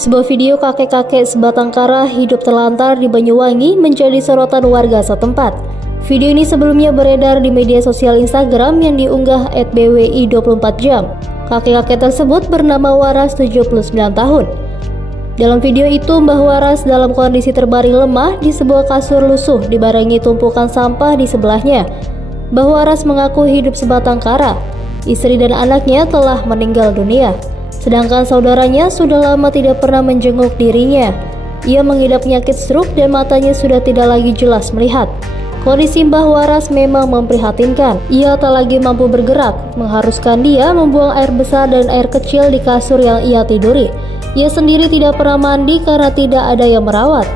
Sebuah video kakek-kakek sebatang kara hidup terlantar di Banyuwangi menjadi sorotan warga setempat. Video ini sebelumnya beredar di media sosial Instagram yang diunggah @bwi24jam. Kakek-kakek tersebut bernama Waras 79 tahun. Dalam video itu, Mbah Waras dalam kondisi terbaring lemah di sebuah kasur lusuh dibarengi tumpukan sampah di sebelahnya. Mbah Waras mengaku hidup sebatang kara. Istri dan anaknya telah meninggal dunia. Sedangkan saudaranya sudah lama tidak pernah menjenguk dirinya. Ia mengidap penyakit stroke dan matanya sudah tidak lagi jelas melihat. Kondisi Mbah Waras memang memprihatinkan. Ia tak lagi mampu bergerak, mengharuskan dia membuang air besar dan air kecil di kasur yang ia tiduri. Ia sendiri tidak pernah mandi karena tidak ada yang merawat.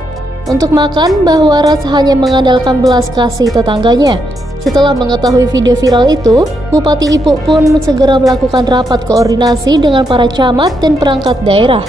Untuk makan, Mbah Waras hanya mengandalkan belas kasih tetangganya. Setelah mengetahui video viral itu, Bupati Ipuk pun segera melakukan rapat koordinasi dengan para camat dan perangkat daerah.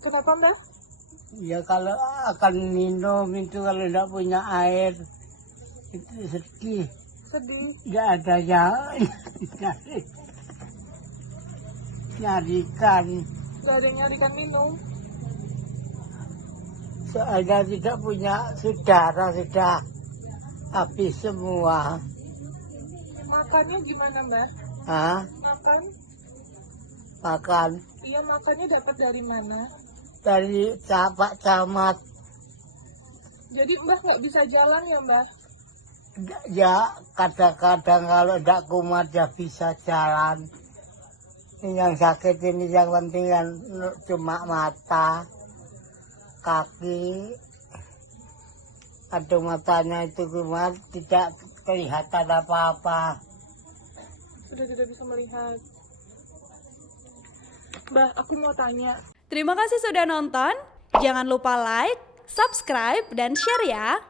Kenapa Mbak? Ya kalau akan minum itu kalau tidak punya air itu sedih. Sedih. Tidak ada yang nyarikan. Gak ada yang nyarikan minum. Soalnya tidak punya saudara, sudah habis semua. Makannya gimana Mbak? Hah? Makan? Makan Iya, makannya dapat dari mana? dari Pak Camat. Jadi Mbak nggak bisa jalan ya Mbak? Ya kadang-kadang kalau tidak kumat ya bisa jalan. Ini yang sakit ini yang penting kan cuma mata, kaki. Aduh, matanya itu kumat, tidak kelihatan apa-apa. Sudah tidak bisa melihat. Mbak, aku mau tanya. Terima kasih sudah nonton. Jangan lupa like, subscribe, dan share ya.